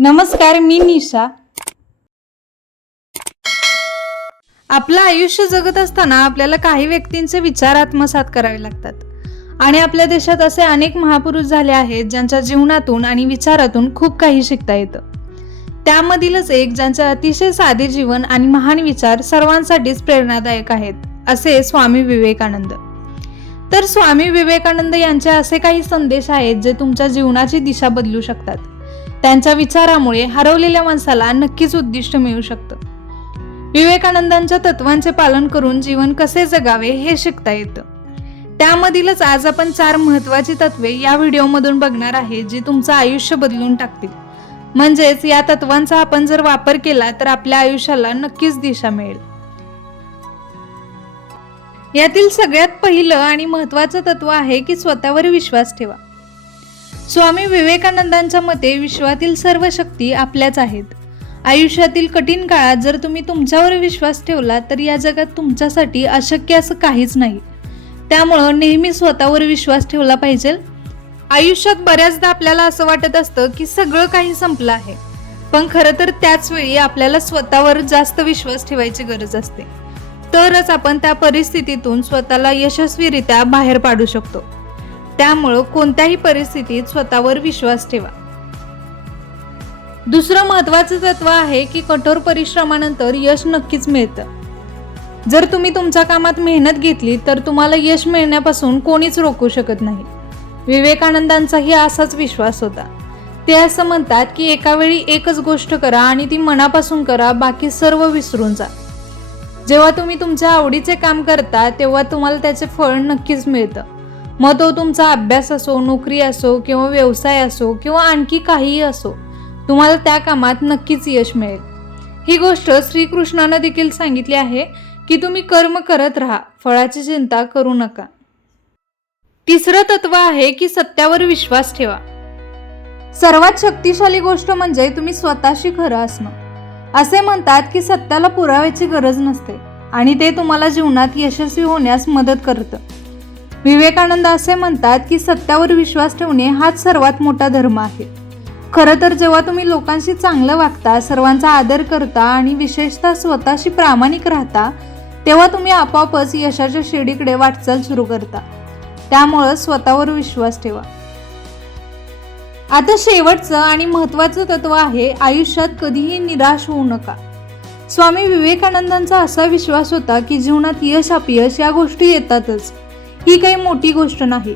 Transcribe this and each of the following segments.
नमस्कार मी निशा. आपलं आयुष्य जगत असताना आपल्याला काही व्यक्तींचे विचार आत्मसात करावे लागतात. आणि आपल्या देशात असे अनेक महापुरुष झाले आहेत ज्यांच्या जीवनातून आणि विचारातून खूप काही शिकता येतं. त्यामधीलच एक ज्यांचे अतिशय साधे जीवन आणि महान विचार सर्वांसाठीच प्रेरणादायक आहेत असे स्वामी विवेकानंद. तर स्वामी विवेकानंद यांचे असे काही संदेश आहेत जे तुमच्या जीवनाची दिशा बदलू शकतात. त्यांच्या विचारामुळे हरवलेल्या माणसाला नक्कीच उद्दिष्ट मिळू शकतं. विवेकानंदांच्या तत्वांचे पालन करून जीवन कसे जगावे हे शिकता येतं. त्यामधीलच आज आपण चार महत्वाची तत्वे या व्हिडिओमधून बघणार आहे जी तुमचं आयुष्य बदलून टाकतील. म्हणजेच या तत्वांचा आपण जर वापर केला तर आपल्या आयुष्याला नक्कीच दिशा मिळेल. यातील सगळ्यात पहिलं आणि महत्वाचं तत्व आहे की स्वतःवर विश्वास ठेवा. स्वामी विवेकानंदांच्या मते विश्वातील सर्व शक्ती आपल्याच आहेत. आयुष्यातील कठीण काळात जर तुम्ही तुमच्यावर विश्वास ठेवला तर या जगात तुमच्यासाठी अशक्य असं काहीच नाही. त्यामुळं नेहमी स्वतःवर विश्वास ठेवला पाहिजे. आयुष्यात बऱ्याचदा आपल्याला असं वाटत असतं की सगळं काही संपलं आहे. पण खरं तर त्याच वेळी आपल्याला स्वतःवर जास्त विश्वास ठेवायची गरज असते. तरच आपण त्या परिस्थितीतून स्वतःला यशस्वीरित्या बाहेर पाडू शकतो. त्यामुळं कोणत्याही परिस्थितीत स्वतःवर विश्वास ठेवा. दुसरं महत्वाचं तत्व आहे की कठोर परिश्रमानंतर यश नक्कीच मिळतं. जर तुम्ही तुमच्या कामात मेहनत घेतली तर तुम्हाला यश मिळण्यापासून कोणीच रोखू शकत नाही. विवेकानंदांचाही असाच विश्वास होता. ते असं म्हणतात की एका वेळी एकच गोष्ट करा आणि ती मनापासून करा बाकी सर्व विसरून जा. जेव्हा तुम्ही तुमच्या आवडीचे काम करता तेव्हा तुम्हाला त्याचे फळ नक्कीच मिळतं. मग तो तुमचा अभ्यास असो नोकरी असो किंवा व्यवसाय असो किंवा आणखी काहीही असो तुम्हाला त्या कामात नक्कीच यश मिळेल. ही गोष्ट श्रीकृष्णानं देखील सांगितली आहे की तुम्ही कर्म करत राहा फळाची चिंता करू नका. तिसरं तत्व आहे की सत्यावर विश्वास ठेवा. सर्वात शक्तिशाली गोष्ट म्हणजे तुम्ही स्वतःशी खरं असणं. असे म्हणतात की सत्याला पुराव्याची गरज नसते आणि ते तुम्हाला जीवनात यशस्वी होण्यास मदत करतं. विवेकानंद असे म्हणतात की सत्यावर विश्वास ठेवणे हाच सर्वात मोठा धर्म आहे. खरं तर जेव्हा तुम्ही लोकांशी चांगलं वागता सर्वांचा आदर करता आणि विशेषतः स्वतःशी प्रामाणिक राहता तेव्हा तुम्ही आपोआपच यशाच्या शिडीकडे वाटचाल सुरू करता. त्यामुळं स्वतःवर विश्वास ठेवा. आता शेवटचं आणि महत्वाचं तत्व आहे आयुष्यात कधीही निराश होऊ नका. स्वामी विवेकानंदांचा असा विश्वास होता की जीवनात यश अपयश या गोष्टी येतातच. ही काही मोठी गोष्ट नाही.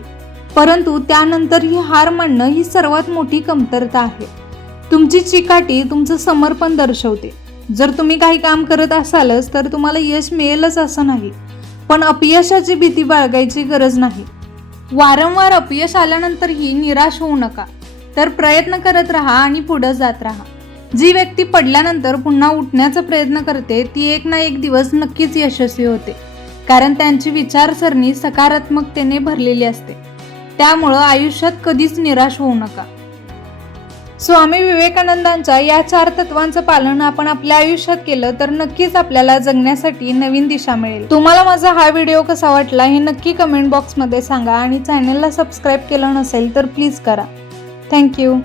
परंतु त्यानंतर ही हार मानणं ही सर्वात मोठी कमतरता आहे. तुमची चिकाटी तुमचं समर्पण दर्शवते. जर तुम्ही काही काम करत असालच तर तुम्हाला यश मिळेलच असं नाही. पण अपयशाची भीती बाळगायची गरज नाही. वारंवार अपयश आल्यानंतरही निराश होऊ नका. तर प्रयत्न करत राहा आणि पुढे जात राहा. जी व्यक्ती पडल्यानंतर पुन्हा उठण्याचा प्रयत्न करते ती एक ना एक दिवस नक्कीच यशस्वी होते. कारण त्यांची विचारसरणी सकारात्मकतेने भरलेली असते. त्यामुळं आयुष्यात कधीच निराश होऊ नका. स्वामी विवेकानंदांच्या या चार तत्वांचं पालन आपण आपल्या आयुष्यात केलं तर नक्कीच आपल्याला जगण्यासाठी नवीन दिशा मिळेल. तुम्हाला माझा हा व्हिडिओ कसा वाटला हे नक्की कमेंट बॉक्समध्ये सांगा आणि चॅनलला सबस्क्राईब केलं नसेल तर प्लीज करा. थँक्यू